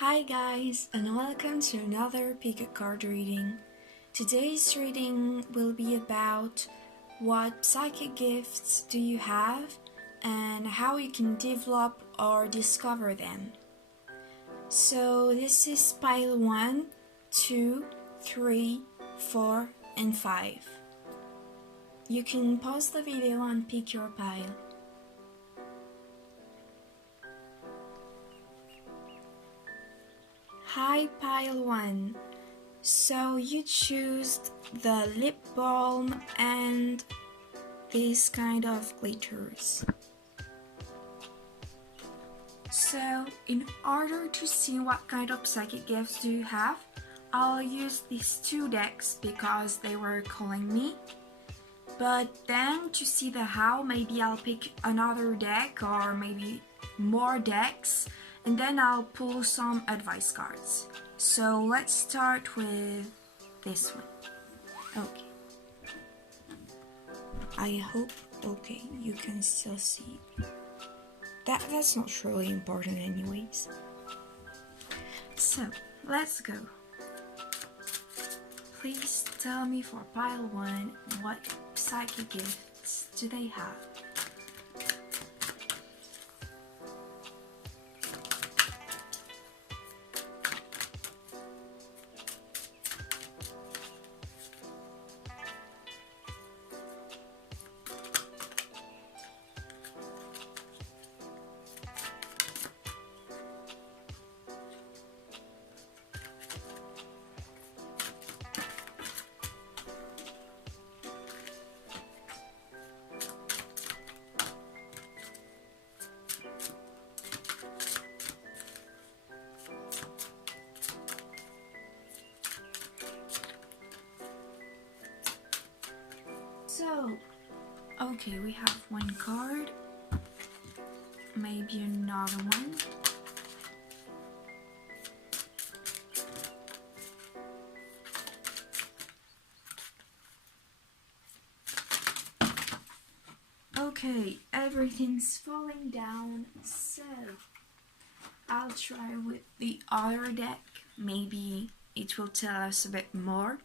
Hi guys, and welcome to another pick a card reading. Today's reading will be about what psychic gifts do you have and how you can develop or discover them. So this is pile 1, 2, 3, 4, and 5. You can pause the video and pick your pile. Hi pile 1. So you choose the lip balm and these kind of glitters. So in order to see what kind of psychic gifts do you have, I'll use these two decks because they were calling me. But then to see the how, maybe I'll pick another deck or maybe more decks, and then I'll pull some advice cards. So let's start with this one. Okay. I hope, okay, you can still see. That's not really important anyways. So, let's go. Please tell me for pile 1, what psychic gifts do they have? So, okay, we have one card, maybe another one. Okay, everything's falling down, so I'll try with the other deck, maybe it will tell us a bit more.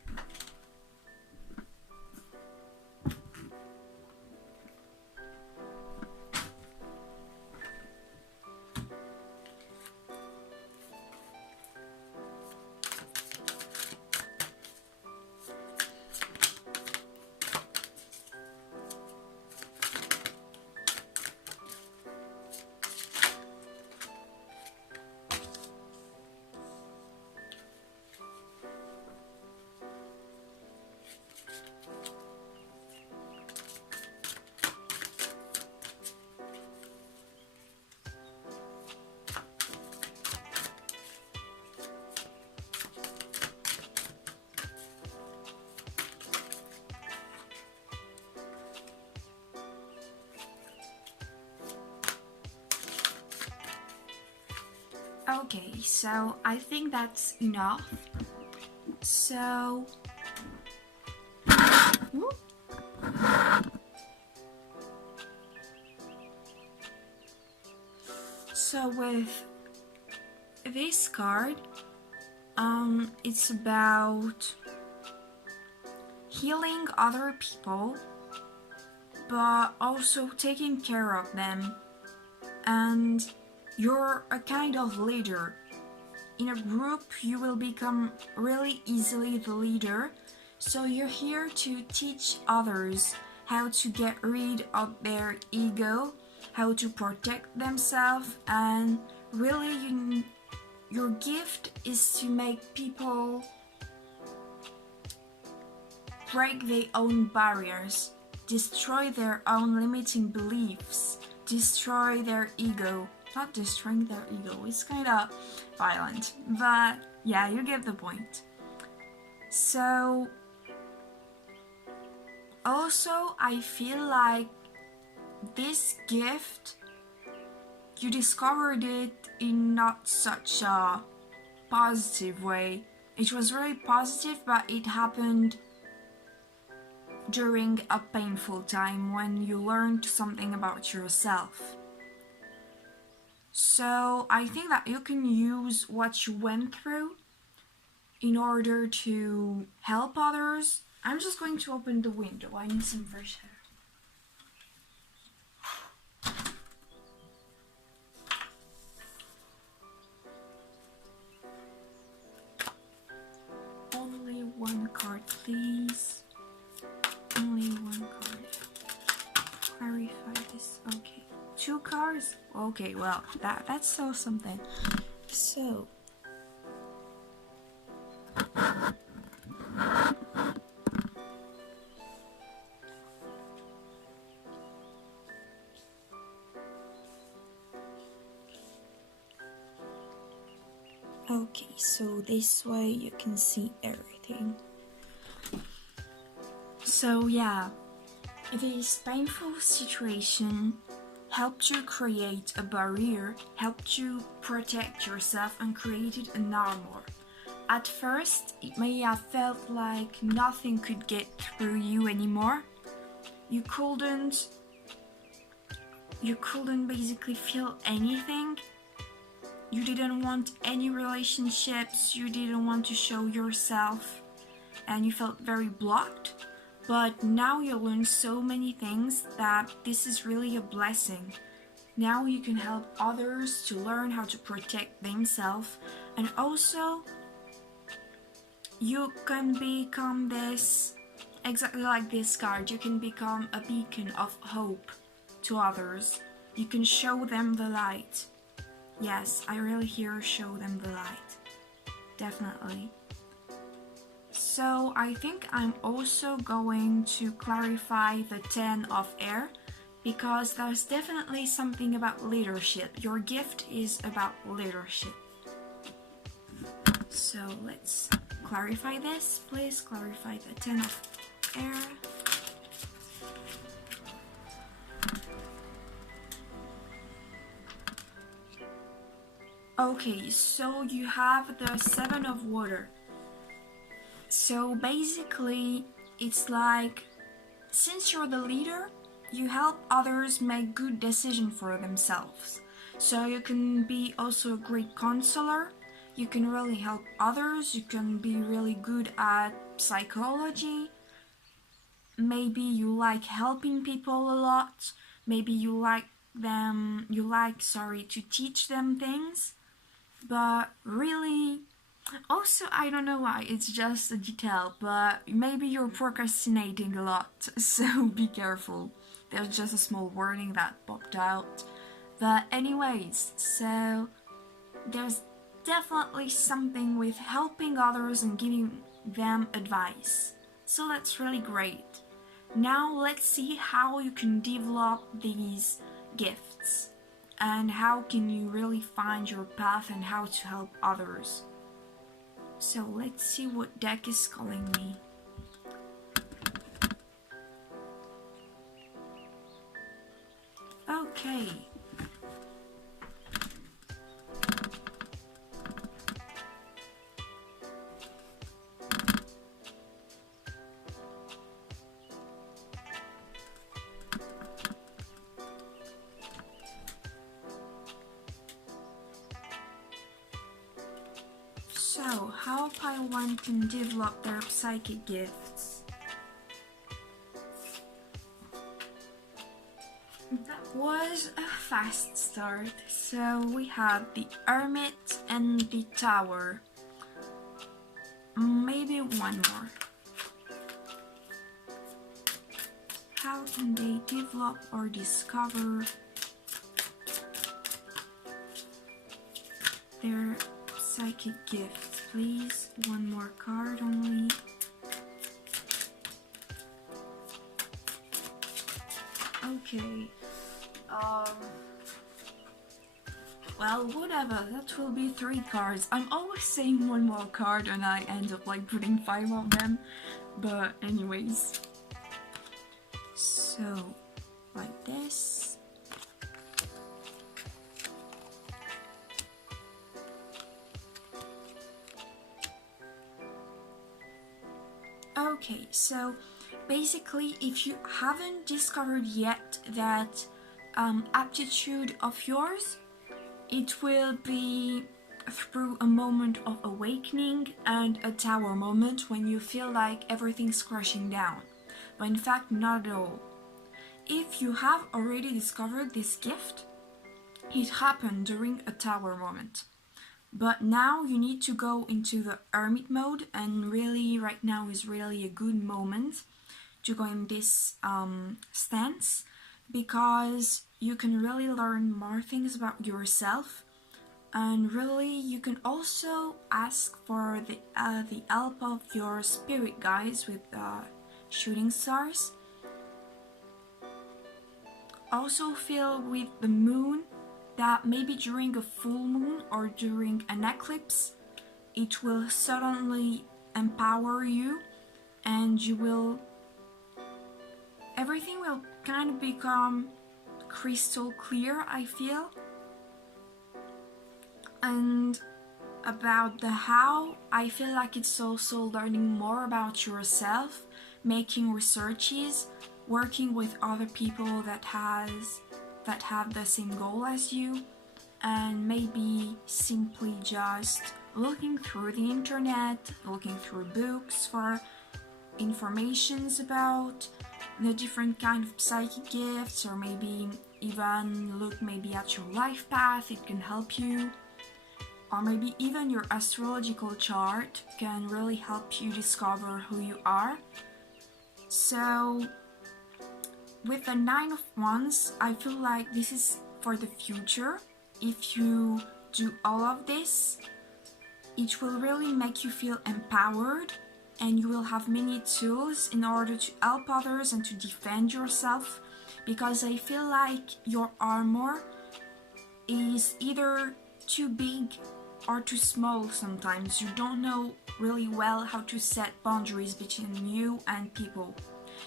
Okay, so I think that's enough. So, with this card, it's about healing other people, but also taking care of them, and you're a kind of leader. In a group, you will become really easily the leader, so you're here to teach others how to get rid of their ego, how to protect themselves, and really your gift is to make people break their own barriers, destroy their own limiting beliefs, destroy their ego. Not destroying their ego, it's kind of violent, but yeah, you get the point. So, also I feel like this gift, you discovered it in not such a positive way. It was really positive, but it happened during a painful time when you learned something about yourself. So I think that you can use what you went through in order to help others. I'm just going to open the window. I need some fresh air. Only one card, please. Only one card. Clarify this. Okay. 2 cards? Okay, well, that's so something. So. Okay, so this way you can see everything. So yeah, this painful situation helped you create a barrier, helped you protect yourself and created an armor. At first, it may have felt like nothing could get through you anymore. You couldn't basically feel anything. You didn't want any relationships, you didn't want to show yourself, and you felt very blocked. But now you learn so many things that this is really a blessing. Now you can help others to learn how to protect themselves, and also you can become this, exactly like this card, you can become a beacon of hope to others. You can show them the light. Yes, I really hear show them the light. Definitely. So I think I'm also going to clarify the 10 of air, because there's definitely something about leadership. Your gift is about leadership. So let's clarify this. Please clarify the 10 of air. Okay, so you have the 7 of water. So basically, it's like, since you're the leader, you help others make good decisions for themselves. So you can be also a great counselor, you can really help others, you can be really good at psychology. Maybe you like helping people a lot, maybe you like to teach them things. But really, also, I don't know why, it's just a detail, but maybe you're procrastinating a lot, so be careful. There's just a small warning that popped out. But anyways, so there's definitely something with helping others and giving them advice. So that's really great. Now let's see how you can develop these gifts. And how can you really find your path and how to help others. So let's see what deck is calling me. Okay. So, how Pile 1 can develop their psychic gifts? That was a fast start. So, we had the Hermit and the Tower. Maybe one more. How can they develop or discover their psychic gifts, please? One more card only. Okay. Well, whatever. That will be 3 cards. I'm always saying one more card and I end up like putting 5 of them. But anyways. So, like this. Okay, so basically, if you haven't discovered yet that aptitude of yours, It will be through a moment of awakening and a tower moment when you feel like everything's crashing down, but in fact not at all. If you have already discovered this gift, it happened during a tower moment. But now you need to go into the hermit mode, and really right now is really a good moment to go in this stance, because you can really learn more things about yourself, and really you can also ask for the help of your spirit guides with shooting stars. Also feel with the moon that maybe during a full moon or during an eclipse, it will suddenly empower you, and everything will kind of become crystal clear, I feel. And about the how, I feel like it's also learning more about yourself, making researches, working with other people that have the same goal as you, and maybe simply just looking through the internet, looking through books for informations about the different kind of psychic gifts, or maybe even look maybe at your life path, it can help you. Or maybe even your astrological chart can really help you discover who you are. So with the 9 of Wands, I feel like this is for the future. If you do all of this, it will really make you feel empowered, and you will have many tools in order to help others and to defend yourself, because I feel like your armor is either too big or too small sometimes. You don't know really well how to set boundaries between you and people.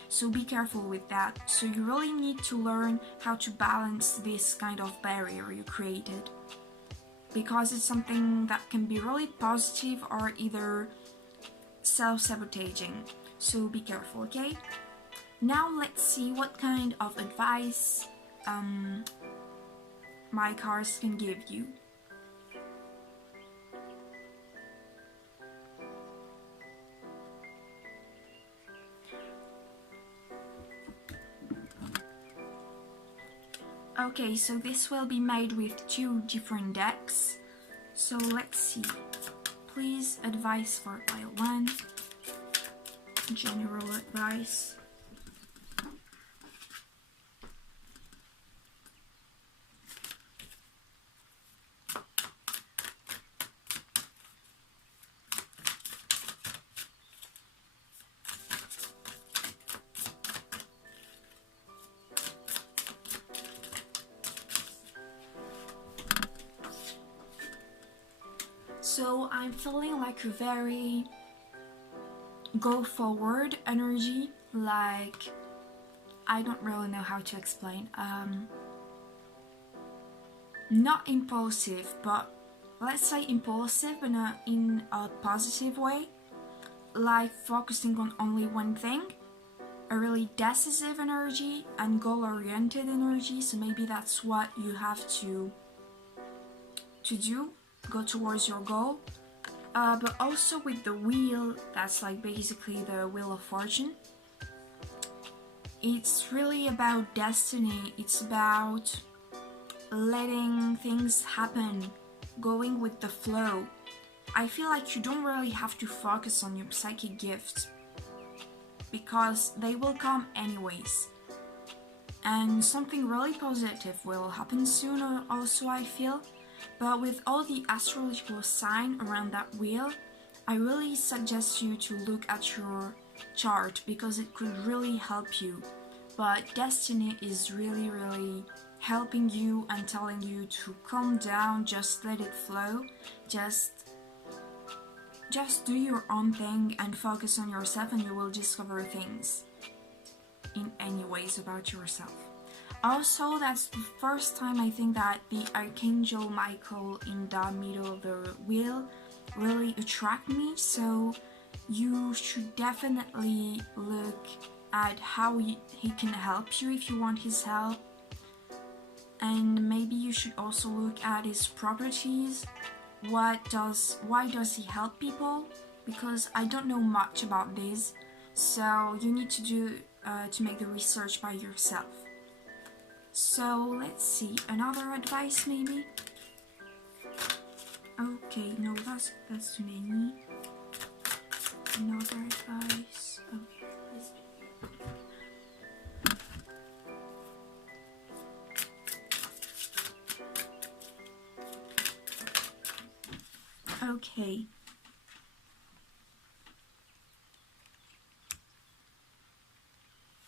So be careful with that. So you really need to learn how to balance this kind of barrier you created, because it's something that can be really positive or either self-sabotaging. So be careful, okay? Now let's see what kind of advice my cards can give you. Okay, so this will be made with 2 different decks. So let's see. Please advice for pile 1. General advice. So I'm feeling like a very go forward energy, like I don't really know how to explain. Not impulsive, but let's say impulsive in a positive way, like focusing on only one thing, a really decisive energy and goal-oriented energy. So maybe that's what you have to do, go towards your goal. But also with the wheel, that's like basically the wheel of fortune. It's really about destiny. It's about letting things happen, going with the flow. I feel like you don't really have to focus on your psychic gifts, because they will come anyways. And something really positive will happen soon also, I feel. But with all the astrological sign around that wheel, I really suggest you to look at your chart, because it could really help you. But destiny is really helping you and telling you to calm down, just let it flow, just do your own thing and focus on yourself, and you will discover things in any ways about yourself. Also, that's the first time I think that the Archangel Michael in the middle of the wheel really attract me, so you should definitely look at how he can help you if you want his help. And maybe you should also look at his properties. Why does he help people? Because I don't know much about this, so you need to make the research by yourself. So let's see, another advice maybe? Okay, no, that's too many. Another advice. Okay, please. Okay.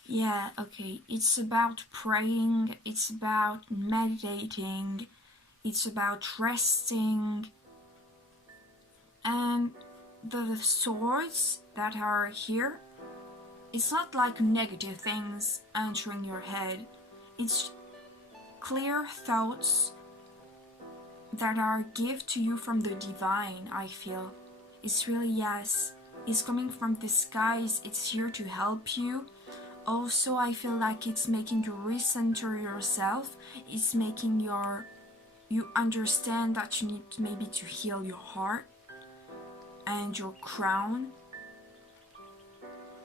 Yeah, okay. It's about praying, it's about meditating, it's about resting. And the swords that are here, it's not like negative things entering your head. It's clear thoughts that are given to you from the divine, I feel. It's really, yes, it's coming from the skies, it's here to help you. Also, I feel like it's making you recenter yourself. It's making you understand that you need maybe to heal your heart and your crown.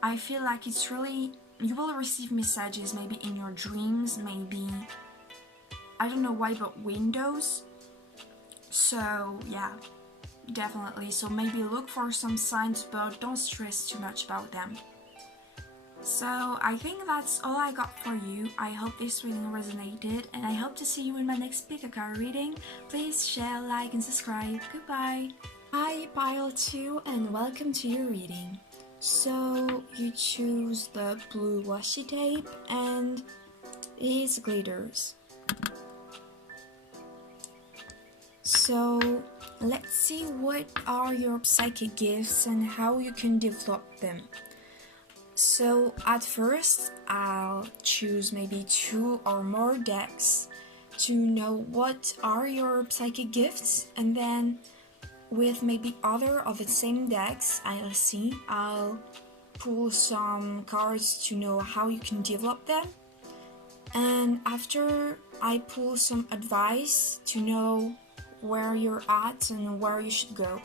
I feel like it's really, you will receive messages maybe in your dreams, maybe, I don't know why, but windows. So yeah, definitely. So maybe look for some signs, but don't stress too much about them. So I think that's all I got for you. I hope this reading resonated, and I hope to see you in my next pick a card reading. Please share, like, and subscribe. Goodbye. Hi, Pile 2, and welcome to your reading. So you choose the blue washi tape and these glitters. So let's see what are your psychic gifts and how you can develop them. So at first, I'll choose maybe 2 or more decks to know what are your psychic gifts, and then with maybe other of the same decks I'll pull some cards to know how you can develop them, and after I pull some advice to know where you're at and where you should go.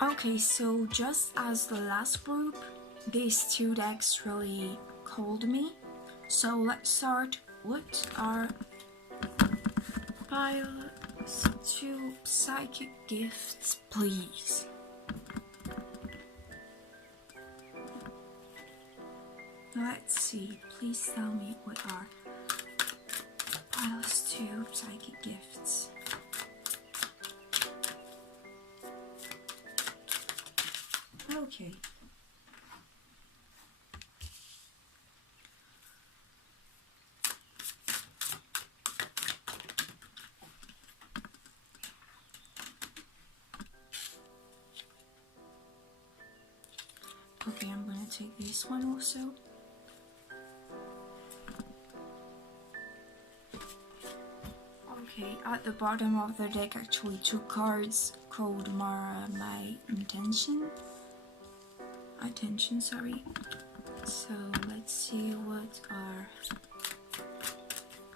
Okay, so just as the last group, these 2 decks really called me. So let's start. What are Pile's 2 psychic gifts, please? Let's see. Please tell me what are Pile's 2 psychic gifts. Okay. Okay, I'm gonna take this one also. Okay, at the bottom of the deck actually 2 cards called my attention, sorry. So let's see what are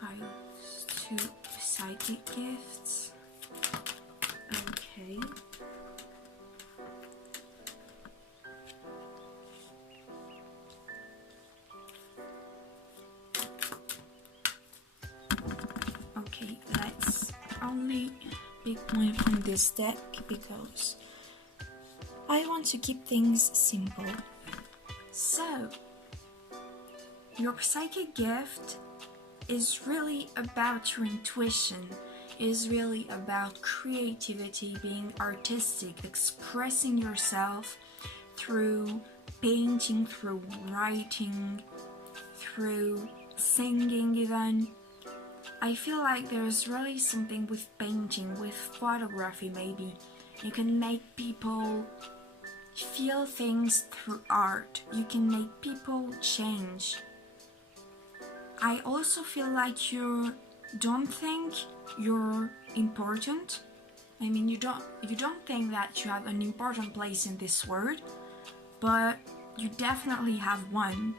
Pile's 2 psychic gifts. Okay. Okay, let's only pick one from this deck because I want to keep things simple. So, your psychic gift is really about your intuition, is really about creativity, being artistic, expressing yourself through painting, through writing, through singing even. I feel like there's really something with painting, with photography maybe. You can make people feel things through art. You can make people change. I also feel like you don't think you're important. I mean, you don't think that you have an important place in this world, but you definitely have one.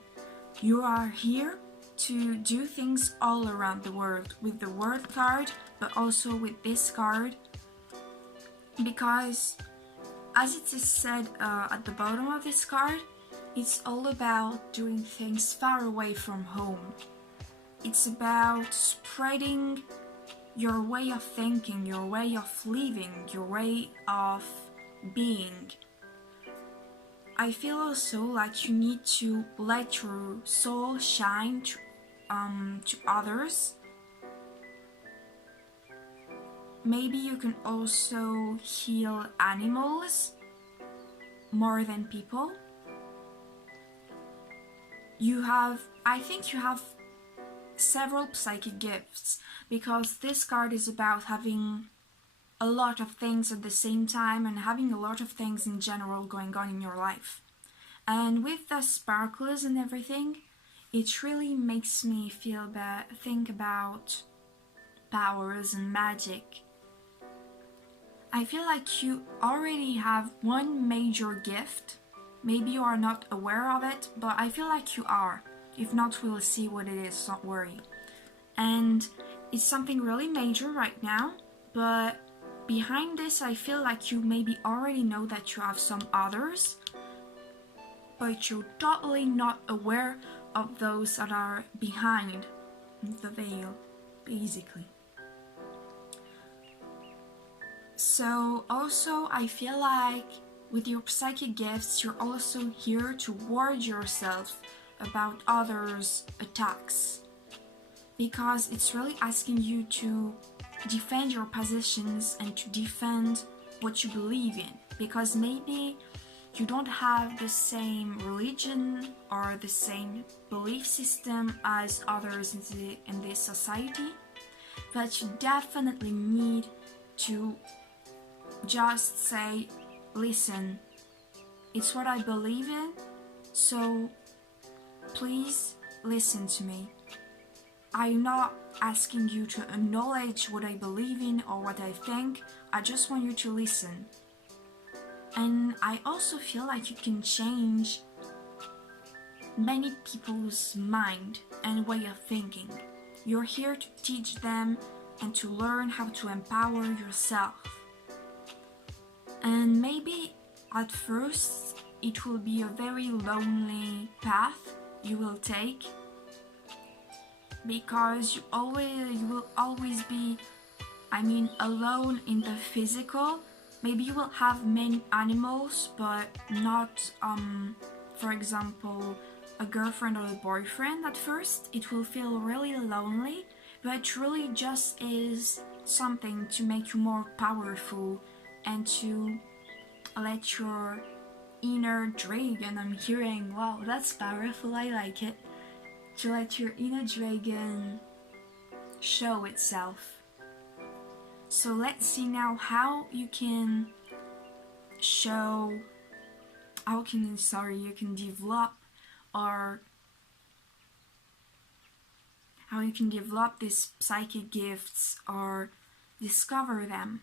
You are here to do things all around the world with the word card, but also with this card, because as it is said at the bottom of this card, it's all about doing things far away from home. It's about spreading your way of thinking, your way of living, your way of being. I feel also like you need to let your soul shine to others. Maybe you can also heal animals more than people. I think you have several psychic gifts, because this card is about having a lot of things at the same time and having a lot of things in general going on in your life. And with the sparkles and everything, it really makes me think about powers and magic. I feel like you already have one major gift. Maybe you are not aware of it, but I feel like you are. If not, we'll see what it is, don't worry. And it's something really major right now, but behind this I feel like you maybe already know that you have some others, but you're totally not aware of those that are behind the veil, basically. So also I feel like with your psychic gifts, you're also here to ward yourself about others' attacks, because it's really asking you to defend your positions and to defend what you believe in, because maybe you don't have the same religion or the same belief system as others in this society, but you definitely need to just say, listen, it's what I believe in, so please listen to me. I'm not asking you to acknowledge what I believe in or what I think, I just want you to listen. And I also feel like you can change many people's mind and way of thinking. You're here to teach them and to learn how to empower yourself. And maybe at first it will be a very lonely path you will take, because you will always be, alone in the physical. Maybe you will have many animals, but not, for example, a girlfriend or a boyfriend at first. It will feel really lonely, but it really just is something to make you more powerful and to let your inner dragon, I'm hearing, wow, that's powerful, I like it, to let your inner dragon show itself. So let's see now how you can develop, or how you can develop these psychic gifts or discover them.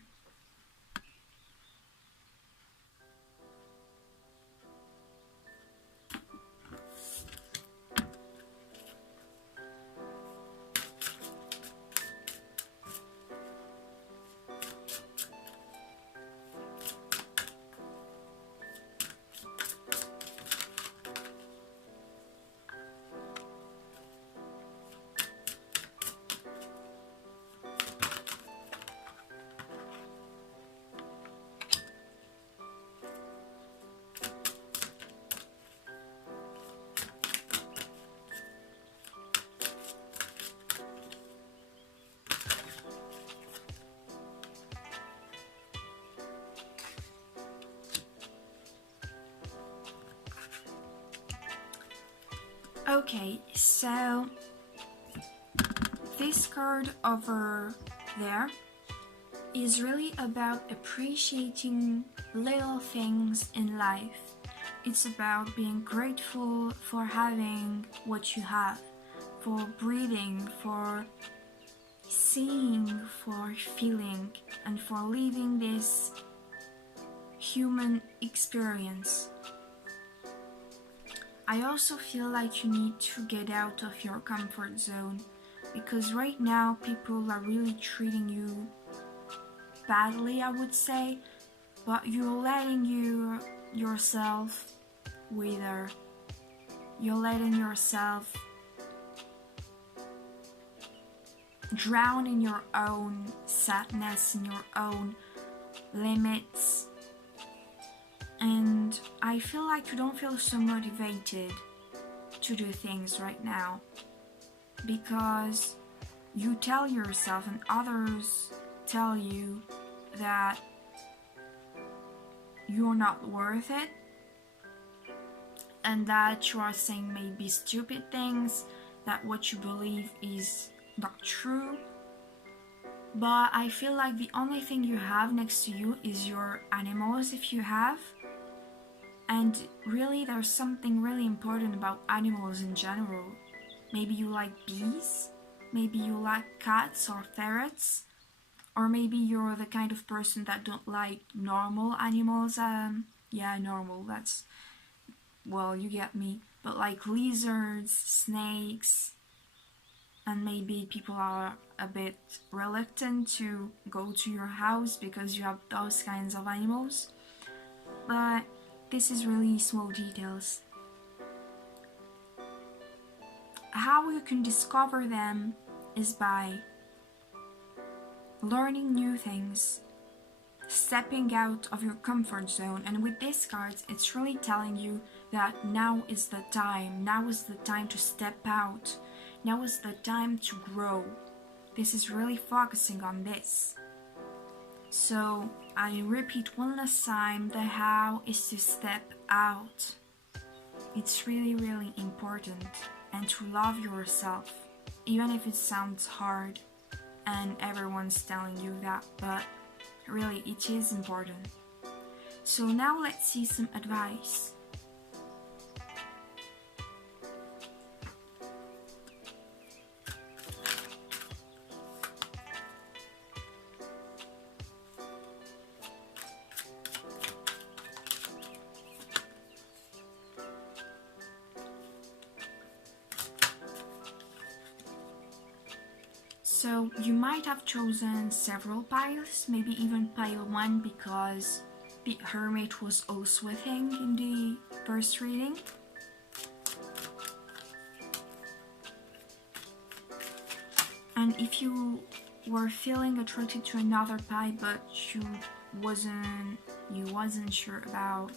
Okay, so this card over there is really about appreciating little things in life. It's about being grateful for having what you have, for breathing, for seeing, for feeling, and for living this human experience. I also feel like you need to get out of your comfort zone, because right now people are really treating you badly, I would say, but you're letting yourself wither. You're letting yourself drown in your own sadness, in your own limits. And I feel like you don't feel so motivated to do things right now, because you tell yourself and others tell you that you're not worth it, and that you are saying maybe stupid things, that what you believe is not true. But I feel like the only thing you have next to you is your animals, if you have. And really, there's something really important about animals in general. Maybe you like bees, maybe you like cats or ferrets, or maybe you're the kind of person that don't like normal animals. Yeah, normal, that's, well, you get me. But like lizards, snakes, and maybe people are a bit reluctant to go to your house because you have those kinds of animals. But this is really small details. How you can discover them is by learning new things, stepping out of your comfort zone. And with these cards, it's really telling you that now is the time to step out, now is the time to grow. This is really focusing on this. So I repeat one last time, the how is to step out. It's really, really important, and to love yourself, even if it sounds hard and everyone's telling you that, but really it is important. So now let's see some advice. So you might have chosen several piles, maybe even pile 1 because the Hermit was also a thing in the first reading. And if you were feeling attracted to another pile but you wasn't sure about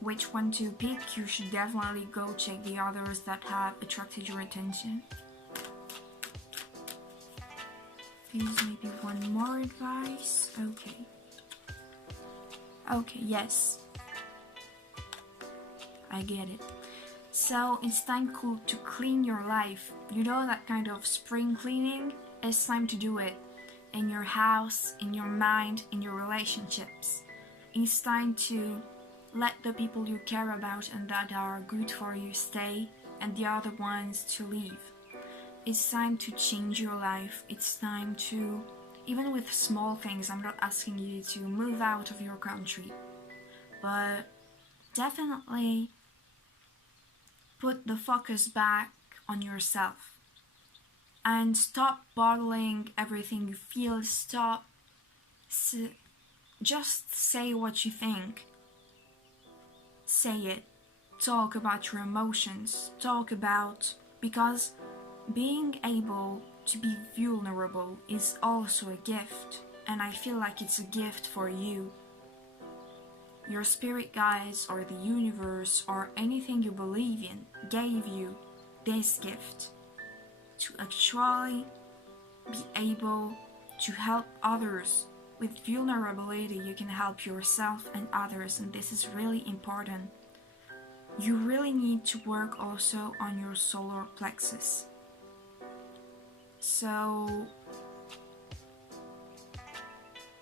which one to pick, you should definitely go check the others that have attracted your attention. Please, maybe one more advice. Okay, yes, I get it. So it's time to clean your life. You know, that kind of spring cleaning? It's time to do it in your house, in your mind, in your relationships. It's time to let the people you care about and that are good for you stay, and the other ones to leave. It's time to change your life. It's time to, even with small things, I'm not asking you to move out of your country, but definitely put the focus back on yourself and stop bottling everything you feel. Just say what you think. Say it. Talk about your emotions. Because being able to be vulnerable is also a gift, and I feel like it's a gift for you. Your spirit guides or the universe or anything you believe in gave you this gift to actually be able to help others. With vulnerability, you can help yourself and others, and this is really important. You really need to work also on your solar plexus. So,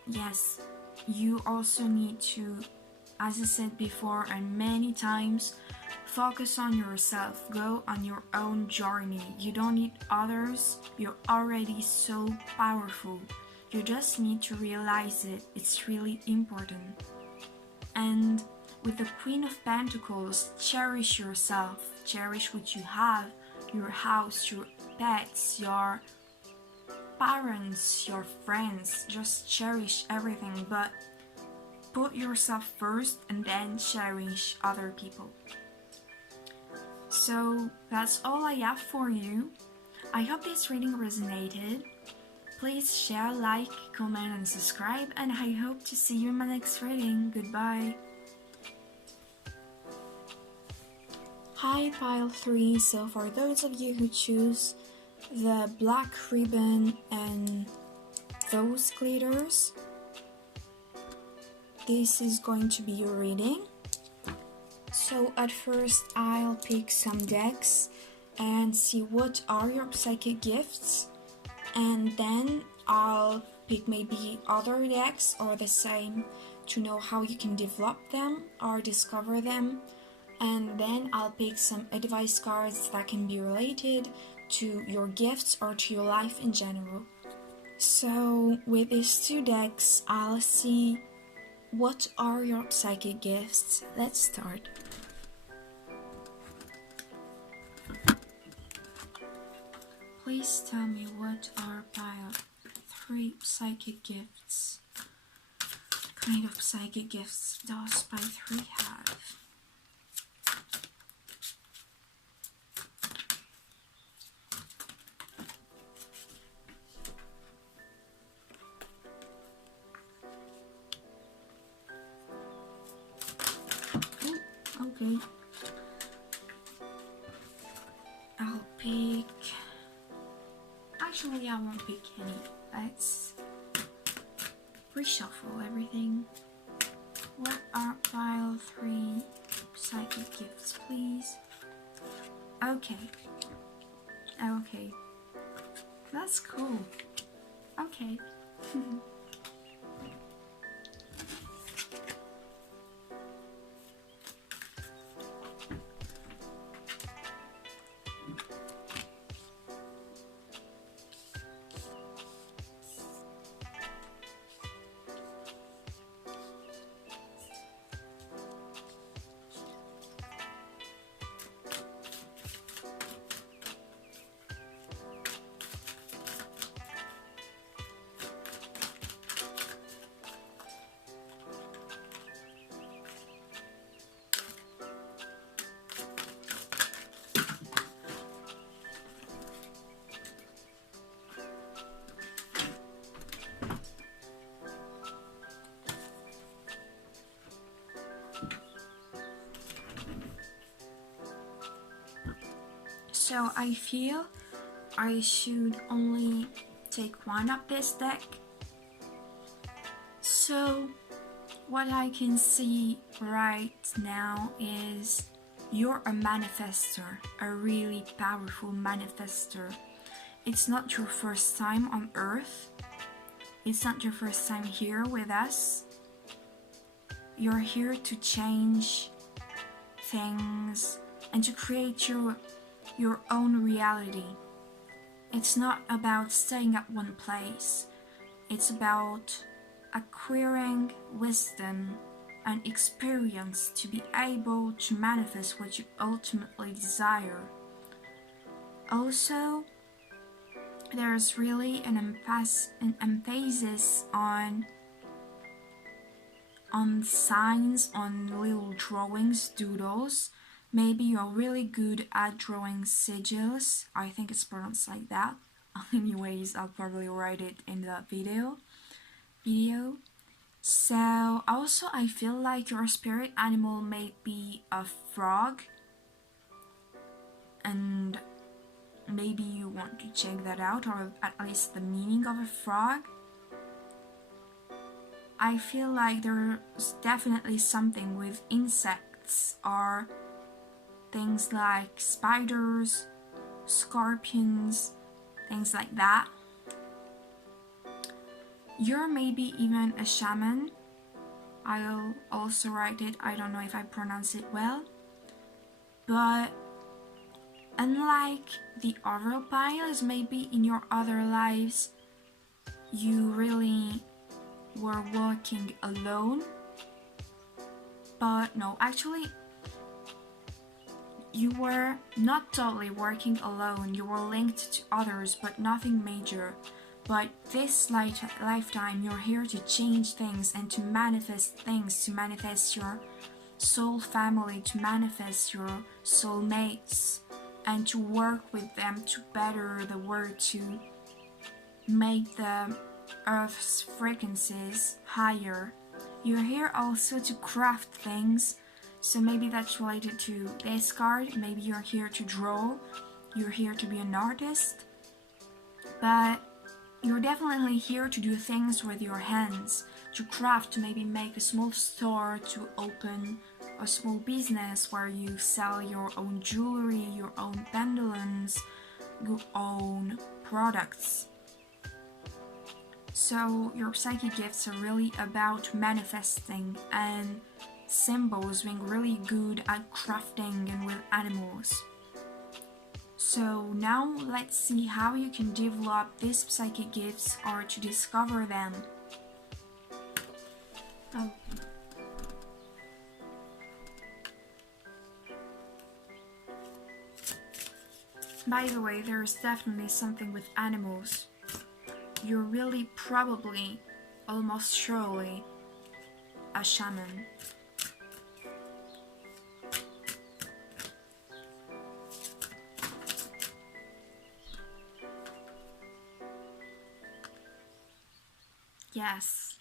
yes, you also need to, as I said before and many times, focus on yourself. Go on your own journey. You don't need others. You're already so powerful. You just need to realize it. It's really important. And with the Queen of Pentacles, cherish yourself, cherish what you have, your house, your pets, your parents, your friends, just cherish everything, but put yourself first and then cherish other people. So that's all I have for you. I hope this reading resonated. Please share, like, comment and subscribe, and I hope to see you in my next reading. Goodbye. Hi Pile 3, so for those of you who choose the black ribbon and those glitters, this is going to be your reading. So at first I'll pick some decks and see what are your psychic gifts, and then I'll pick maybe other decks or the same to know how you can develop them or discover them, and then I'll pick some advice cards that can be related to your gifts or to your life in general. So with these two decks I'll see what are your psychic gifts. Let's start. Please tell me what are Pile 3 psychic gifts. What kind of psychic gifts does Pile 3 have? Ooh, okay. I'll pick... Actually, I won't pick any. Let's reshuffle everything. What are Pile 3 psychic gifts, please? Okay. Okay. That's cool. Okay. So I feel I should only take one of this deck. So what I can see right now is you're a manifester, a really powerful manifester. It's not your first time on Earth. It's not your first time here with us. You're here to change things and to create your own reality. It's not about staying at one place. It's about acquiring wisdom and experience to be able to manifest what you ultimately desire. Also, there's really an emphasis on signs, on little drawings, doodles. Maybe you're really good at drawing sigils. I think it's pronounced like that. Anyways, I'll probably write it in the video. So also I feel like your spirit animal may be a frog, and maybe you want to check that out, or at least the meaning of a frog. I feel like there's definitely something with insects or things like spiders, scorpions, things like that. You're maybe even a shaman. I'll also write it, I don't know if I pronounce it well. But unlike the other piles, maybe in your other lives you really were working alone But no, actually, you were not totally working alone. You were linked to others, but nothing major. But this lifetime, you're here to change things and to manifest things, to manifest your soul family, to manifest your soulmates, and to work with them to better the world, to make the Earth's frequencies higher. You're here also to craft things, so maybe that's related to this card. Maybe you're here to draw, you're here to be an artist, but you're definitely here to do things with your hands, to craft, to maybe make a small store, to open a small business where you sell your own jewelry, your own pendulums, your own products. So your psychic gifts are really about manifesting and symbols, being really good at crafting and with animals. So now let's see how you can develop these psychic gifts or to discover them. Oh. By the way, there's definitely something with animals. You're really probably, almost surely, a shaman. Yes.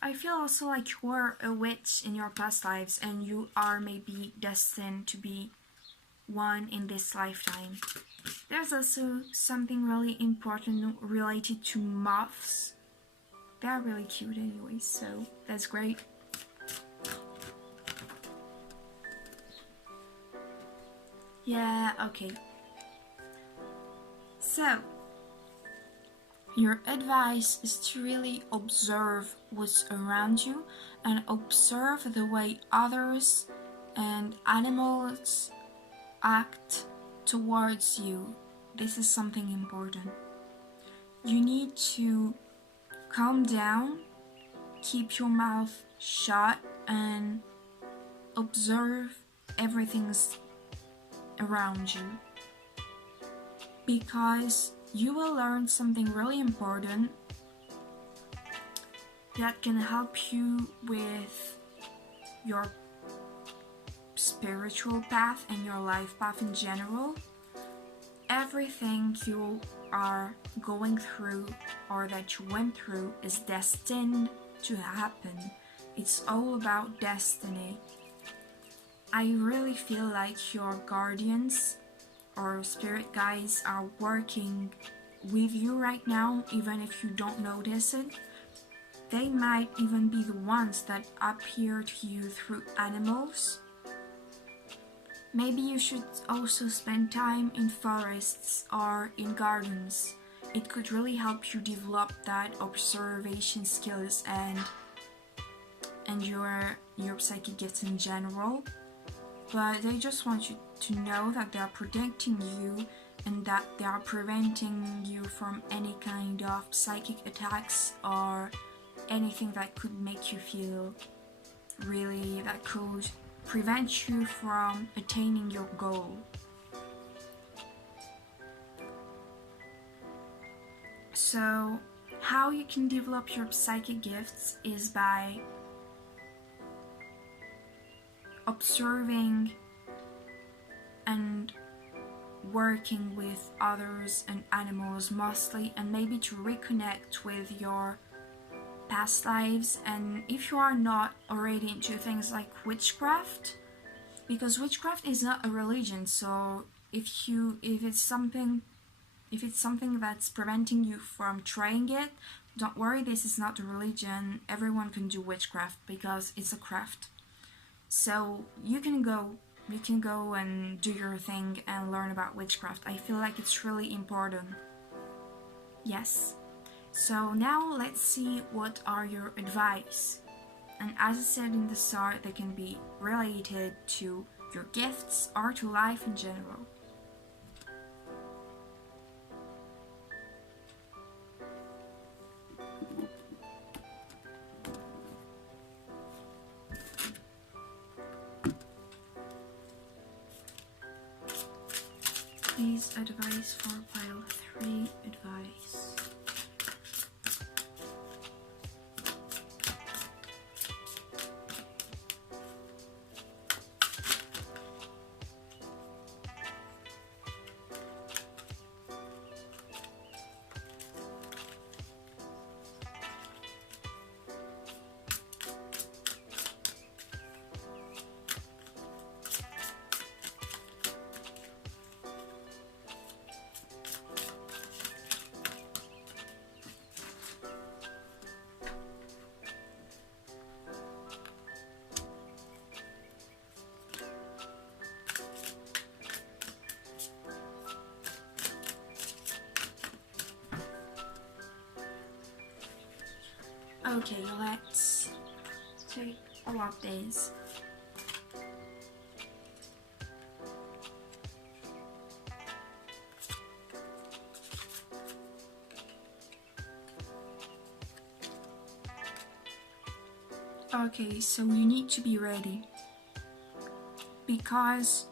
I feel also like you were a witch in your past lives and you are maybe destined to be one in this lifetime. There's also something really important related to moths. They're really cute anyways, so that's great. Yeah, okay. So, your advice is to really observe what's around you and observe the way others and animals act towards you. This is something important. You need to calm down, keep your mouth shut, and observe everything's around you. Because you will learn something really important that can help you with your spiritual path and your life path in general. Everything you are going through or that you went through is destined to happen. It's all about destiny. I really feel like your guardians or spirit guides are working with you right now, even if you don't notice it. They might even be the ones that appear to you through animals. Maybe you should also spend time in forests or in gardens. It could really help you develop that observation skills and your psychic gifts in general. But they just want you to know that they are protecting you and that they are preventing you from any kind of psychic attacks or anything that could make you feel really, that could prevent you from attaining your goal. So, how you can develop your psychic gifts is by observing and working with others and animals mostly, and maybe to reconnect with your past lives. And if you are not already into things like witchcraft, because witchcraft is not a religion, so if it's something that's preventing you from trying it, don't worry, this is not a religion. Everyone can do witchcraft because it's a craft. So you can go and do your thing and learn about witchcraft. I feel like it's really important. Yes. So now let's see what are your advice. And as I said in the start, they can be related to your gifts or to life in general. please advice for pile 3, advice. Okay, let's take a lot of days. Okay, so you need to be ready, because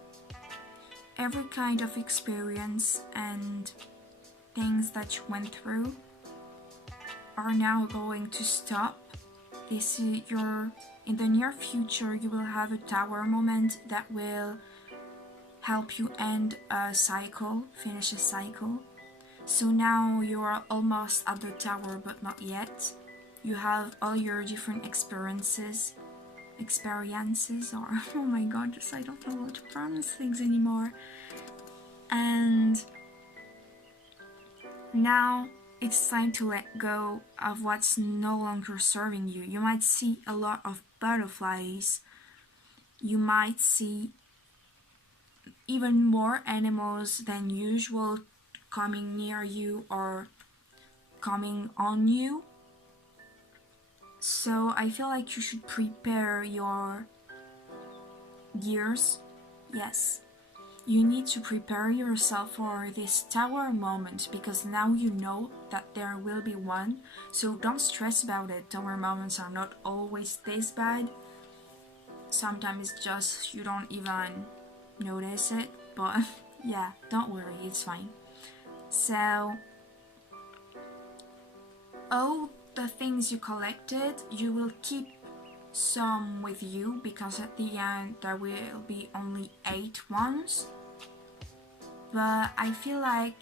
every kind of experience and things that you went through are now going to stop. This is in the near future you will have a tower moment that will help you end a cycle, finish a cycle. So now you are almost at the tower but not yet. You have all your different experiences or oh my god, I don't know how to pronounce things anymore. And now it's time to let go of what's no longer serving you. You might see a lot of butterflies. You might see even more animals than usual coming near you or coming on you. So I feel like you should prepare your gears. Yes. You need to prepare yourself for this tower moment, because now you know that there will be one, so don't stress about it. Tower moments are not always this bad. Sometimes it's just you don't even notice it, but yeah, don't worry, it's fine. So all the things you collected, you will keep some with you, because at the end there will be only 8 ones. But I feel like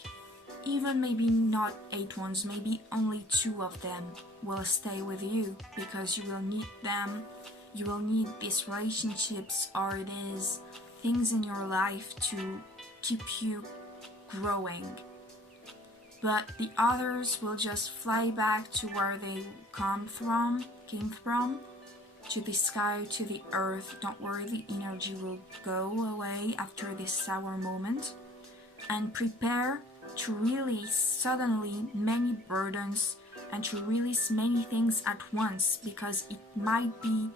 even maybe not 8 ones, maybe only 2 of them will stay with you, because you will need them. You will need these relationships or these things in your life to keep you growing. But the others will just fly back to where they came from, to the sky, to the earth. Don't worry, the energy will go away after this sour moment. And prepare to release suddenly many burdens and to release many things at once, because it might be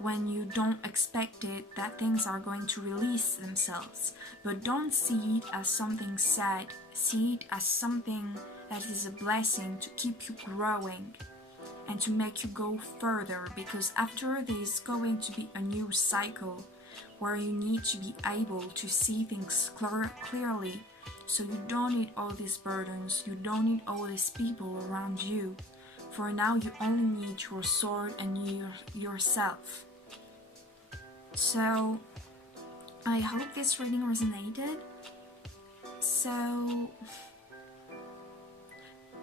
when you don't expect it that things are going to release themselves. But don't see it as something sad, see it as something that is a blessing to keep you growing and to make you go further, because after there's going to be a new cycle where you need to be able to see things clearly. So you don't need all these burdens, you don't need all these people around you. For now you only need your sword and yourself. So I hope this reading resonated. So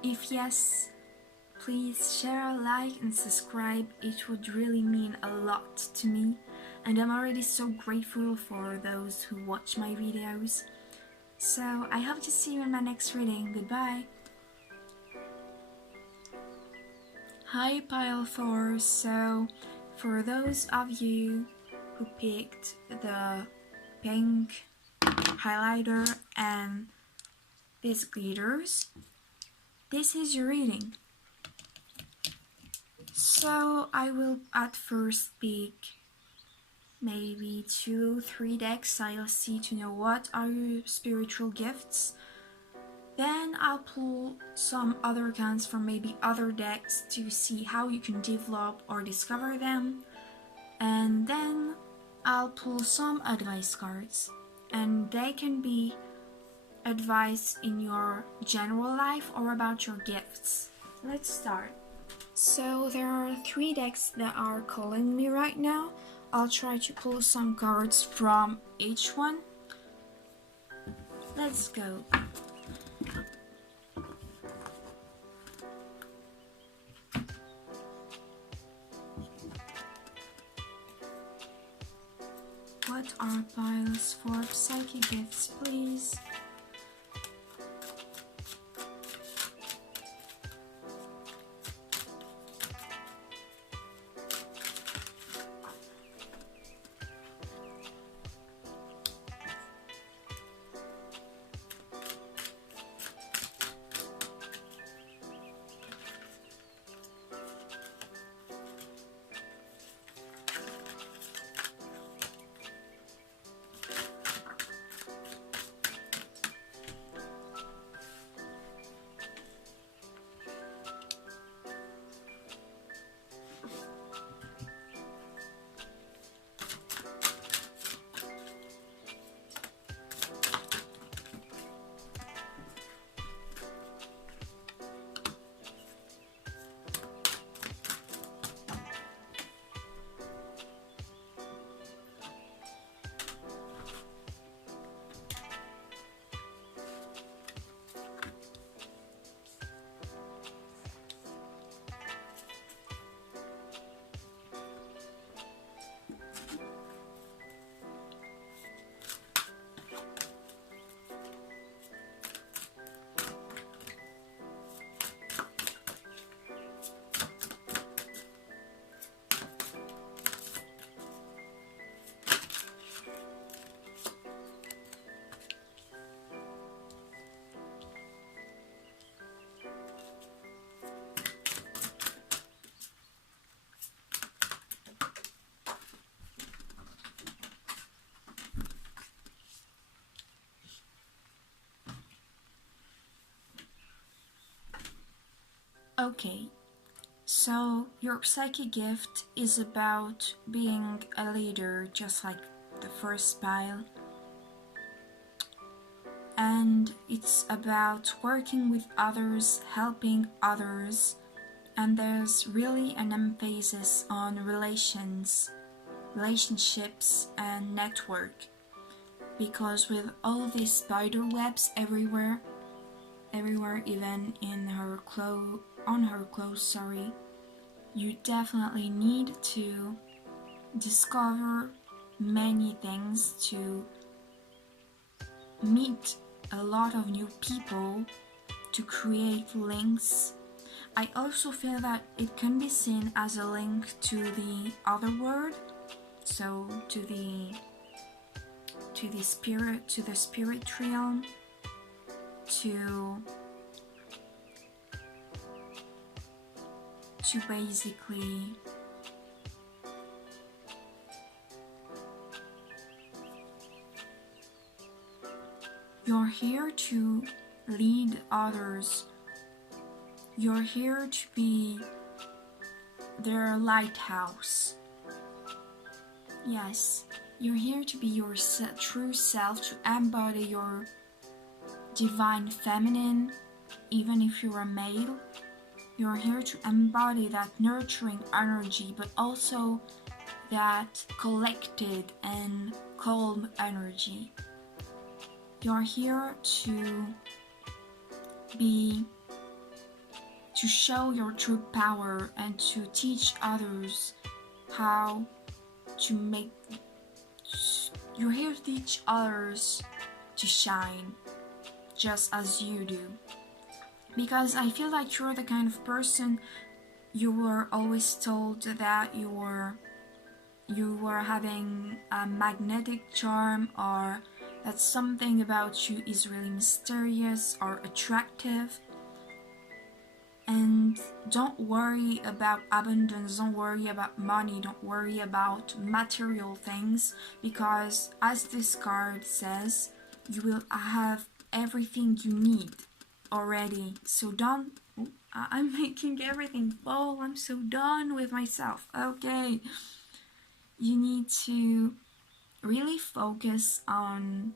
if yes, please share, like and subscribe. It would really mean a lot to me, and I'm already so grateful for those who watch my videos. So I hope to see you in my next reading. Goodbye. Hi Pile 4, so for those of you who picked the pink highlighter and these glitters, this is your reading. So I will at first pick maybe 2-3 decks. I'll see to know what are your spiritual gifts. Then I'll pull some other cards from maybe other decks to see how you can develop or discover them. And then I'll pull some advice cards, and they can be advice in your general life or about your gifts? Let's start. So there are 3 decks that are calling me right now. I'll try to pull some cards from each one. Let's go. What are piles for psychic gifts, please? Okay, so your psychic gift is about being a leader, just like the first pile. And it's about working with others, helping others, and there's really an emphasis on relationships and network. Because with all these spider webs everywhere, even on her clothes, you definitely need to discover many things, to meet a lot of new people, to create links. I also feel that it can be seen as a link to the other world, so to the spirit realm, to basically you're here to lead others. You're here to be their lighthouse. Yes, you're here to be your true self, to embody your divine feminine, even if you're a male. You're here to embody that nurturing energy, but also that collected and calm energy. You're here to show your true power and to teach others how to make. You're here to teach others to shine just as you do. Because I feel like you're the kind of person you were always told that you were having a magnetic charm, or that something about you is really mysterious or attractive. And don't worry about abundance, don't worry about money, don't worry about material things, because as this card says, you will have everything you need already. So I'm making everything fall. I'm so done with myself. Okay. You need to really focus on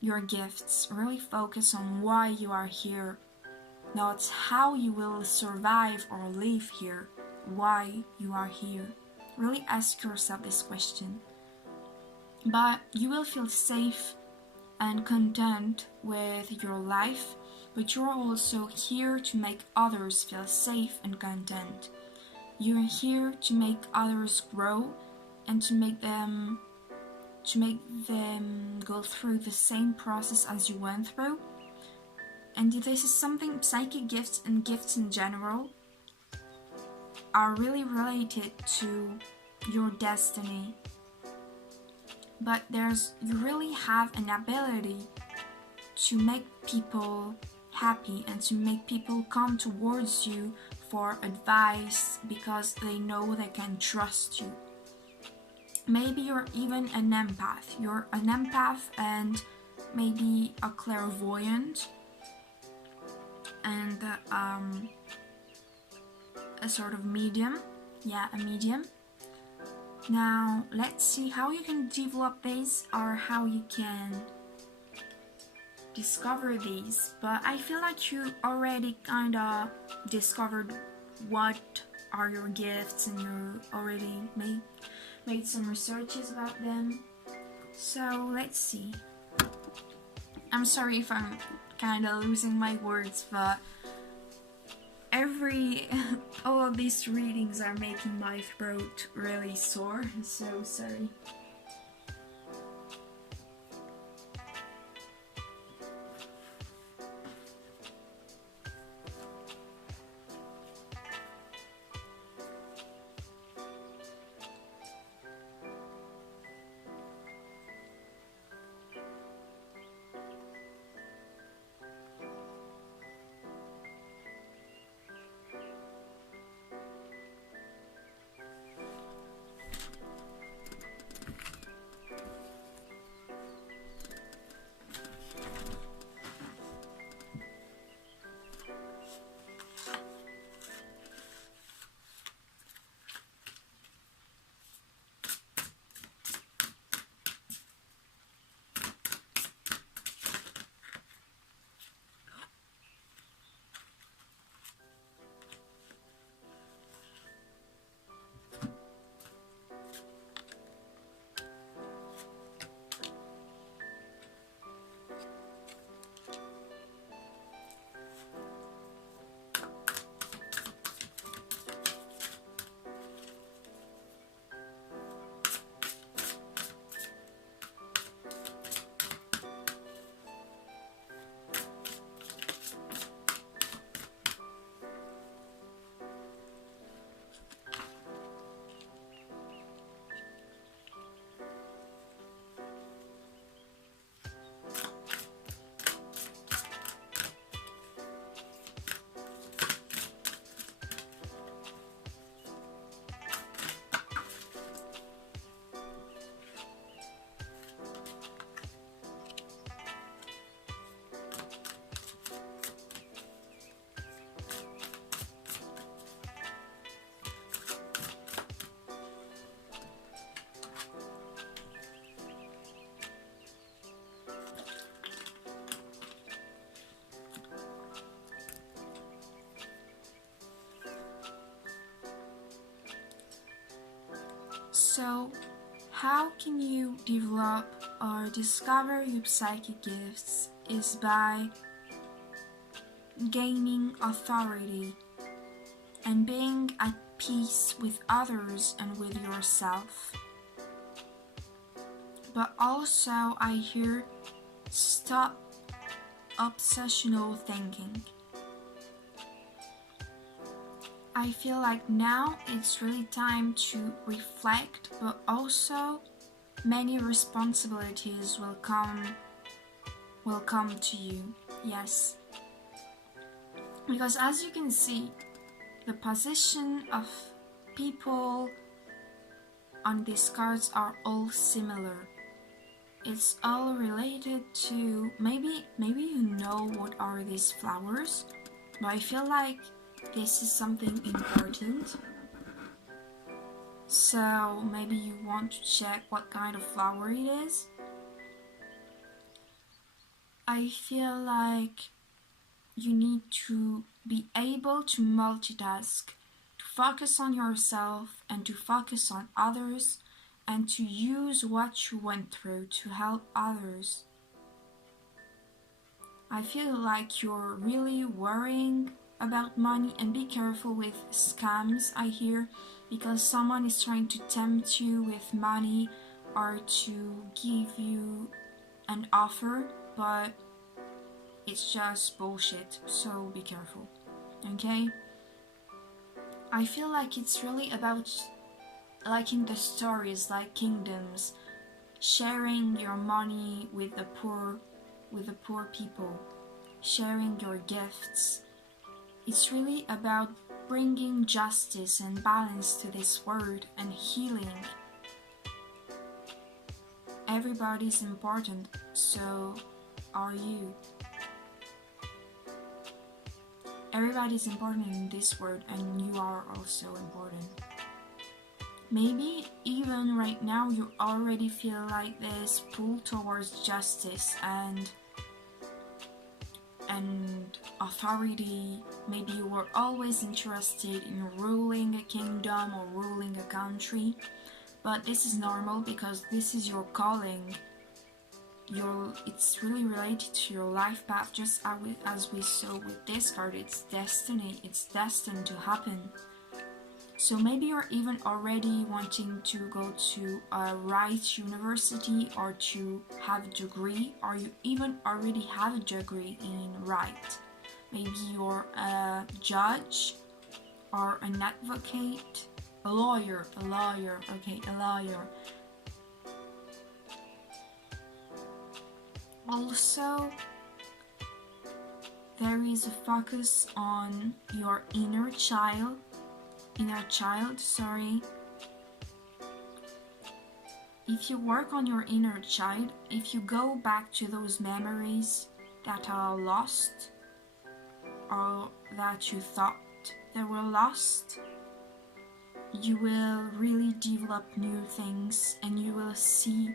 your gifts. Really focus on why you are here, not how you will survive or live here. Why you are here. Really ask yourself this question. But you will feel safe and content with your life, but you're also here to make others feel safe and content. You're here to make others grow and to make them go through the same process as you went through. And this is something psychic gifts and gifts in general are really related to your destiny. But you really have an ability to make people happy and to make people come towards you for advice because they know they can trust you. Maybe you're even an empath. You're an empath and maybe a clairvoyant and a sort of medium. Yeah, a medium. Now, let's see how you can develop these or how you can discover these. But I feel like you already kind of discovered what are your gifts and you already made some researches about them. So, let's see. I'm sorry if I'm kind of losing my words, but all of these readings are making my throat really sore, so sorry. So, how can you develop or discover your psychic gifts is by gaining authority and being at peace with others and with yourself. But also, I hear stop obsessional thinking. I feel like now it's really time to reflect, but also many responsibilities will come to you. Yes. Because as you can see, the position of people on these cards are all similar. It's all related to maybe you know what are these flowers, but I feel like this is something important. So maybe you want to check what kind of flower it is. I feel like you need to be able to multitask, to focus on yourself and to focus on others, and to use what you went through to help others. I feel like you're really worrying about money, and be careful with scams, I hear, because someone is trying to tempt you with money or to give you an offer, but it's just bullshit, so be careful, okay? I feel like it's really about, like in the stories, like kingdoms, sharing your money with the poor people, sharing your gifts. It's really about bringing justice and balance to this world and healing. Everybody's important, so are you. Everybody's important in this world, and you are also important. Maybe even right now you already feel like this pull towards justice and authority. Maybe you were always interested in ruling a kingdom or ruling a country, but this is normal because this is your calling. It's really related to your life path, just as we saw with this card. It's destiny, it's destined to happen. So maybe you're even already wanting to go to a right university or to have a degree, or you even already have a degree in right. Maybe you're a judge or an advocate, a lawyer, okay, a lawyer. Also, there is a focus on your inner child, If you work on your inner child, if you go back to those memories that are lost or that you thought they were lost, you will really develop new things and you will see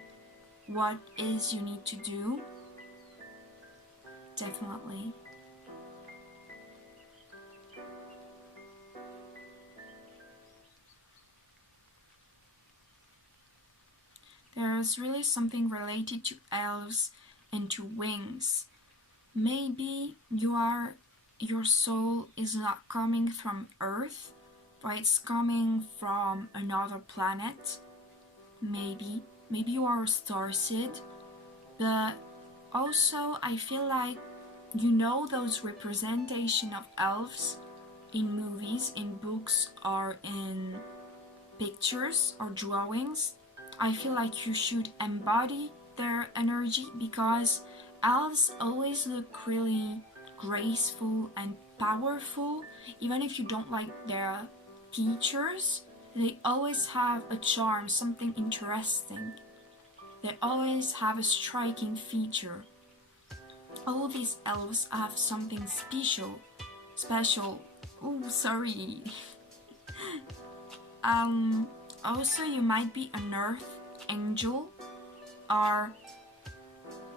what is you need to do. Definitely. There's really something related to elves and to wings. Maybe your soul is not coming from Earth, but it's coming from another planet. Maybe you are a starseed, but also I feel like you know those representation of elves in movies, in books, or in pictures or drawings. I feel like you should embody their energy because elves always look really graceful and powerful. Even if you don't like their features, they always have a charm, something interesting. They always have a striking feature. All these elves have something special. Oh, sorry. Also, you might be an earth angel, or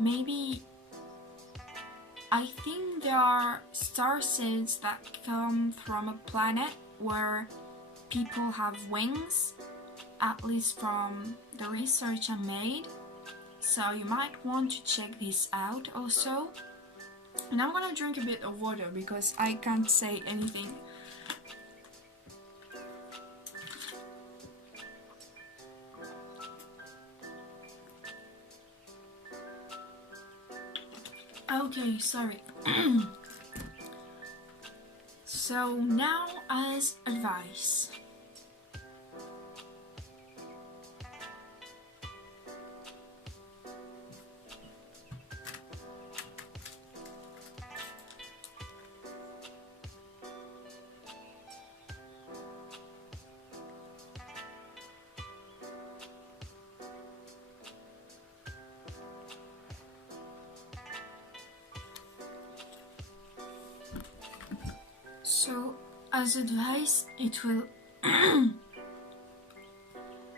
maybe I think there are starseeds that come from a planet where people have wings, at least from the research I made. So you might want to check this out also. And I'm gonna drink a bit of water because I can't say anything. Okay, sorry. So now as advice.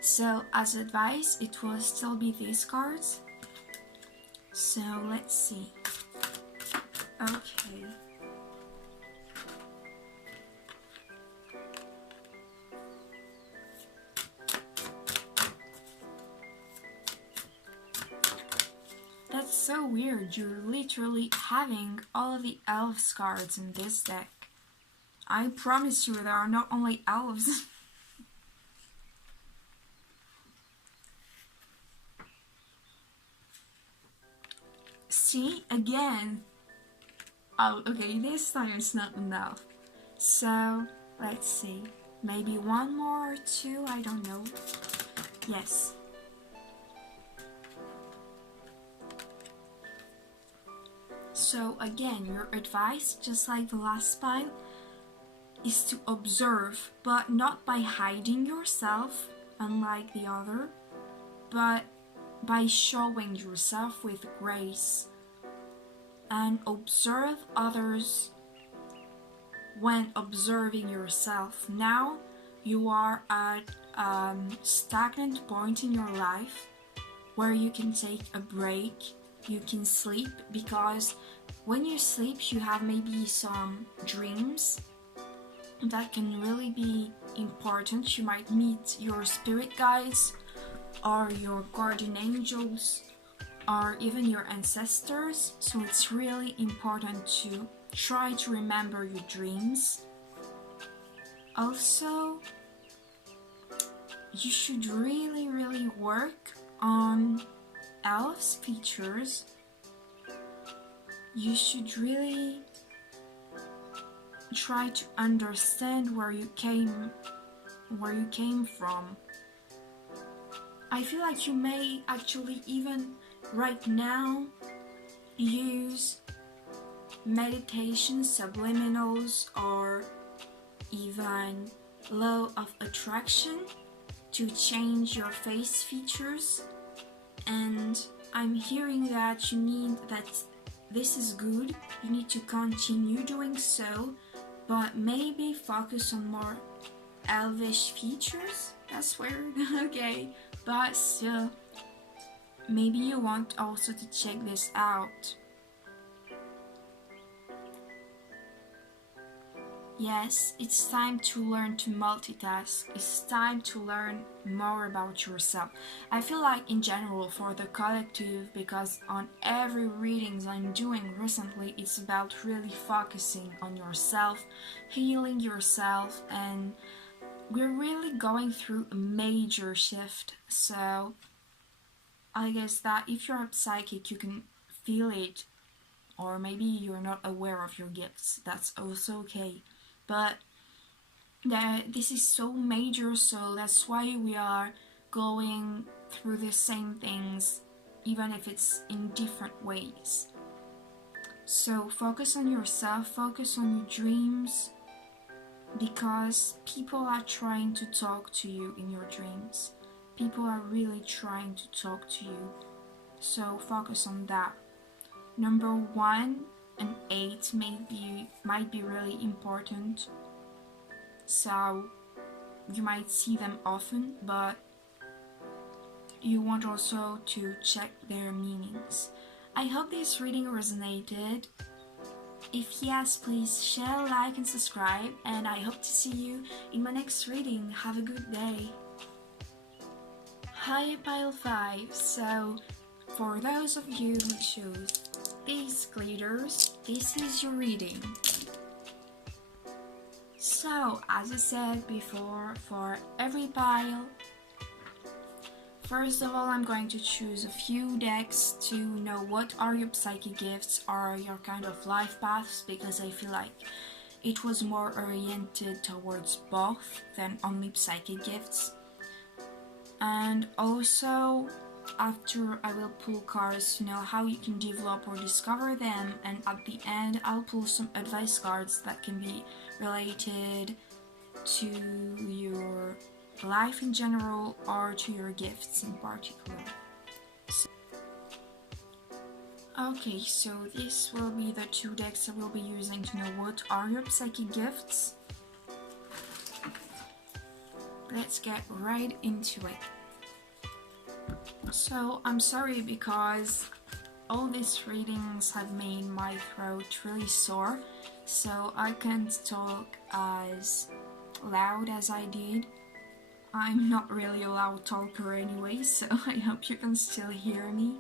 So as advice it will still be these cards. So let's see. Okay. That's so weird. You're literally having all of the elves cards in this deck. I promise you there are not only elves. See, again. Oh, okay, this time it's not enough. So, let's see. Maybe one more or two, I don't know. Yes. So again, your advice, just like the last pile, is to observe, but not by hiding yourself, unlike the other, but by showing yourself with grace, and observe others when observing yourself. Now you are at a stagnant point in your life where you can take a break, you can sleep, because when you sleep you have maybe some dreams that can really be important. You might meet your spirit guides or your guardian angels or even your ancestors, so it's really important to try to remember your dreams. Also, you should really work on elves features. You should really try to understand where you came from. I feel like you may actually even right now use meditation, subliminals, or even law of attraction to change your face features. And I'm hearing that this is good, you need to continue doing so, but maybe focus on more elvish features. That's weird. Okay, but still, maybe you want also to check this out. Yes, it's time to learn to multitask. It's time to learn more about yourself. I feel like in general for the collective, because on every readings I'm doing recently, it's about really focusing on yourself, healing yourself, and we're really going through a major shift. So I guess that if you're a psychic, you can feel it, or maybe you're not aware of your gifts. That's also okay. But this is so major, so that's why we are going through the same things, even if it's in different ways. So focus on yourself, focus on your dreams, because people are trying to talk to you in your dreams. People are really trying to talk to you, so focus on that. Number 1 and 8 might be really important, so you might see them often, but you want also to check their meanings. I hope this reading resonated. If yes, please share, like and subscribe, and I hope to see you in my next reading. Have a good day. Hi Pile 5, so for those of you who chose these glitters, this is your reading. So, as I said before, for every pile, first of all, I'm going to choose a few decks to know what are your psychic gifts or your kind of life paths, because I feel like it was more oriented towards both than only psychic gifts. And also, after I will pull cards to know how you can develop or discover them, and at the end I'll pull some advice cards that can be related to your life in general or to your gifts in particular. Okay, so this will be the 2 decks I will be using to know what are your psychic gifts. Let's get right into it. So I'm sorry because all these readings have made my throat really sore, so I can't talk as loud as I did. I'm not really a loud talker anyway, so I hope you can still hear me.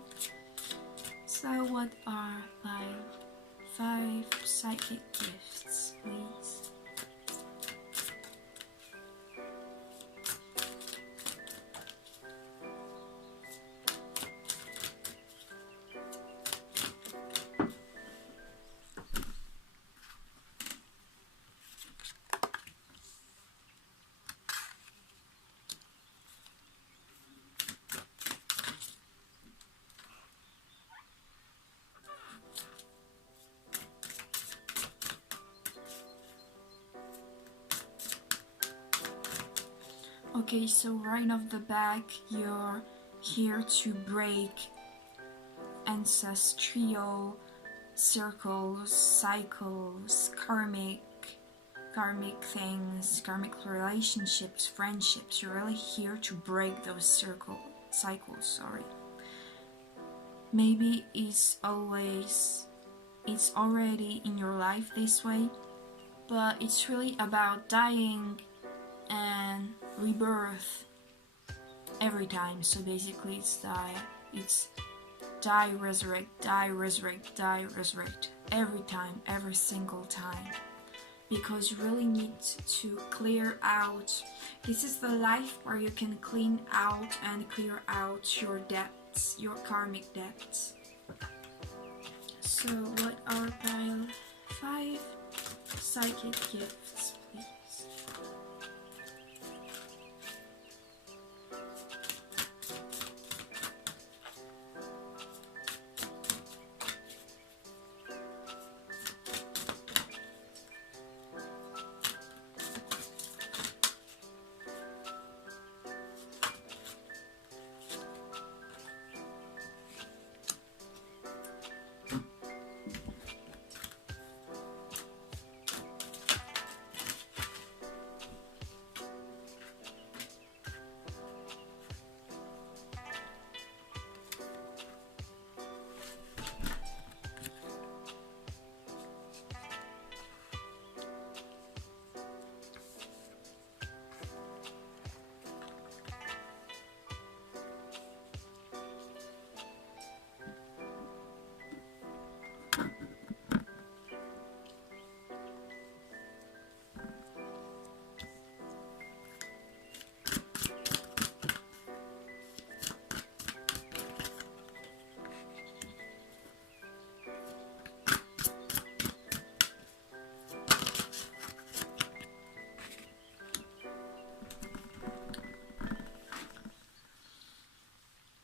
So what are my 5 psychic gifts, please? Okay, so right off the back, you're here to break ancestral circles, cycles, karmic things, karmic relationships, friendships. You're really here to break those cycles. Maybe it's already in your life this way, but it's really about dying and rebirth every time. So basically it's die, resurrect, every time, every single time, because you really need to clear out. This is the life where you can clean out and clear out your debts, your karmic debts. So what are my 5 psychic gifts, please?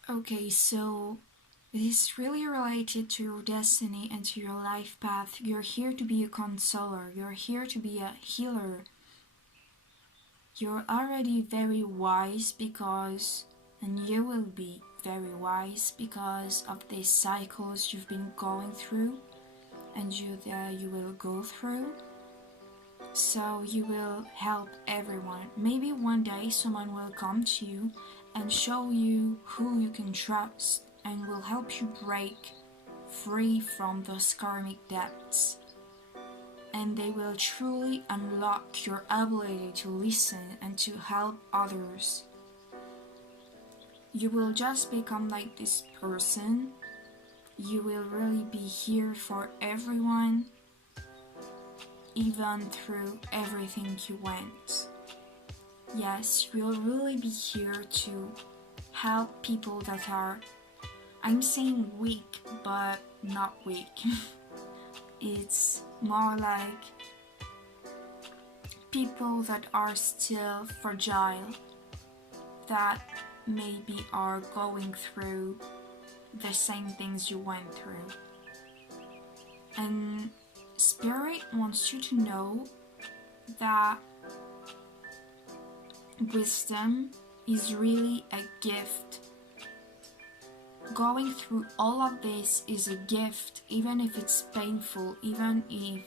Okay, so this is really related to your destiny and to your life path. You're here to be a consoler. You're here to be a healer. You're already very wise and you will be very wise because of these cycles you've been going through and you will go through. So you will help everyone. Maybe one day someone will come to you and show you who you can trust and will help you break free from those karmic debts. And they will truly unlock your ability to listen and to help others. You will just become like this person. You will really be here for everyone, even through everything you went. Yes, we'll really be here to help people that are, I'm saying weak, but not weak. It's more like people that are still fragile, that maybe are going through the same things you went through. And Spirit wants you to know that wisdom is really a gift. Going through all of this is a gift, even if it's painful, even if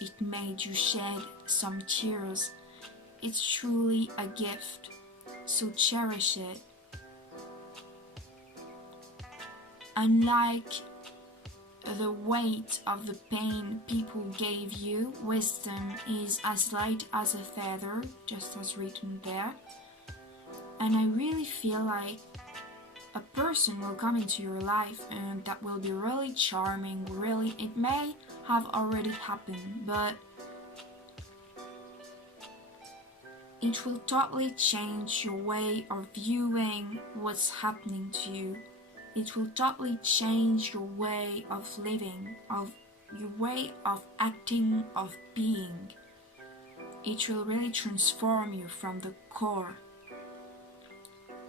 it made you shed some tears. It's truly a gift, so cherish it. Unlike the weight of the pain people gave you. Wisdom is as light as a feather, just as written there. And I really feel like a person will come into your life and that will be really charming, really, it may have already happened, but it will totally change your way of viewing what's happening to you. It will totally change your way of living, of your way of acting, of being. It will really transform you from the core.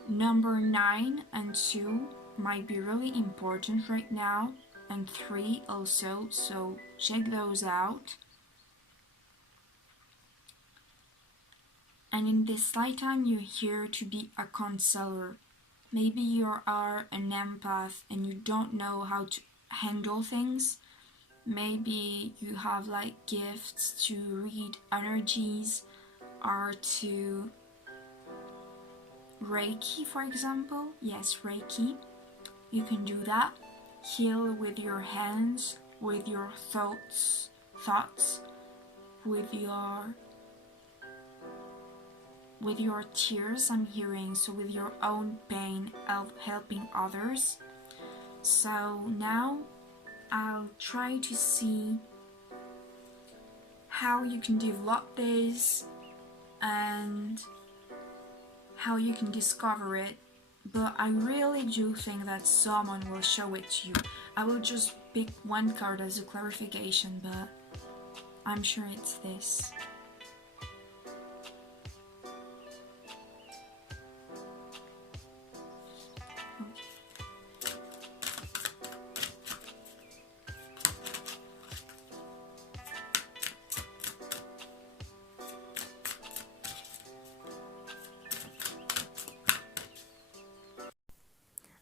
Number 9 and 2 might be really important right now, and 3 also, so check those out. And in this lifetime, you're here to be a counselor. Maybe you are an empath and you don't know how to handle things. Maybe you have like gifts to read energies or to Reiki, for example. Yes, Reiki. You can do that. Heal with your hands, with your thoughts, with your tears, I'm hearing, so with your own pain of helping others. So now I'll try to see how you can develop this and how you can discover it, but I really do think that someone will show it to you. I will just pick one card as a clarification, but I'm sure it's this.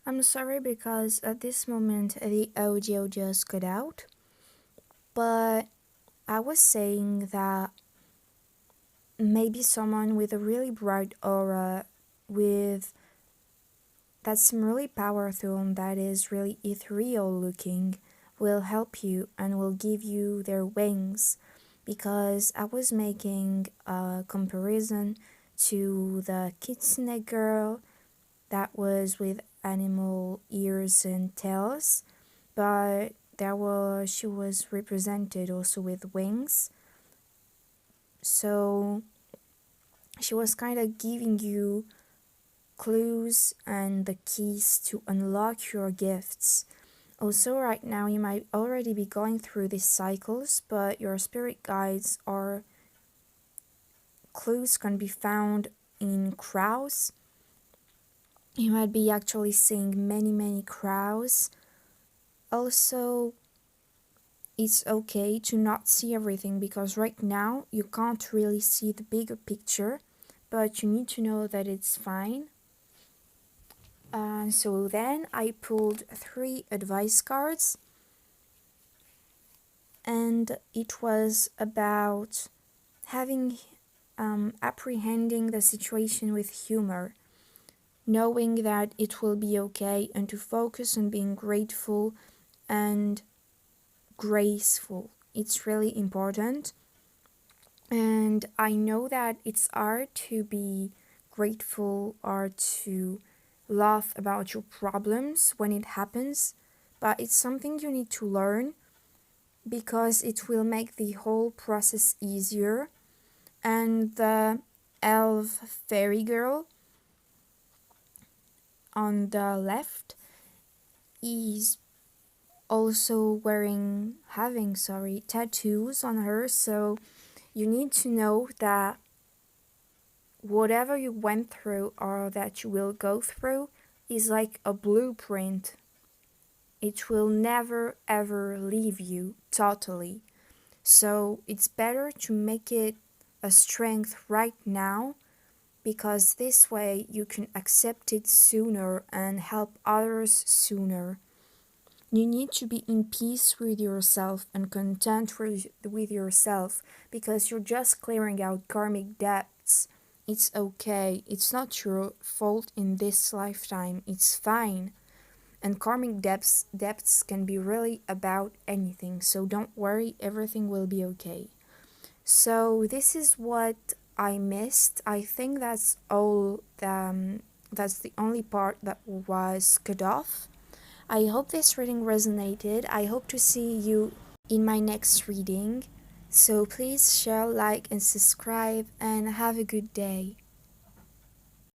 I'm sorry because at this moment the audio just cut out, but I was saying that maybe someone with a really bright aura, with that's some really powerful and that is really ethereal looking, will help you and will give you their wings, because I was making a comparison to the kitsune girl that was with animal ears and tails, but she was represented also with wings. So she was kind of giving you clues and the keys to unlock your gifts. Also, right now you might already be going through these cycles, but your spirit guides or clues can be found in crows. You might be actually seeing many crows. Also, it's okay to not see everything, because right now you can't really see the bigger picture, but you need to know that it's fine. So then I pulled 3 advice cards, and it was about apprehending the situation with humor, knowing that it will be okay, and to focus on being grateful and graceful. It's really important. And I know that it's hard to be grateful or to laugh about your problems when it happens, but it's something you need to learn, because it will make the whole process easier. And the elf fairy girl on the left is also having tattoos on her, so you need to know that whatever you went through or that you will go through is like a blueprint. It will never ever leave you totally. So it's better to make it a strength right now, because this way you can accept it sooner and help others sooner. You need to be in peace with yourself and content with yourself, because you're just clearing out karmic debts. It's okay. It's not your fault in this lifetime. It's fine. And karmic debts can be really about anything, so don't worry, everything will be okay. So this is what I missed. I think that's all. That's the only part that was cut off. I hope this reading resonated. I hope to see you in my next reading. So please share, like, and subscribe, and have a good day.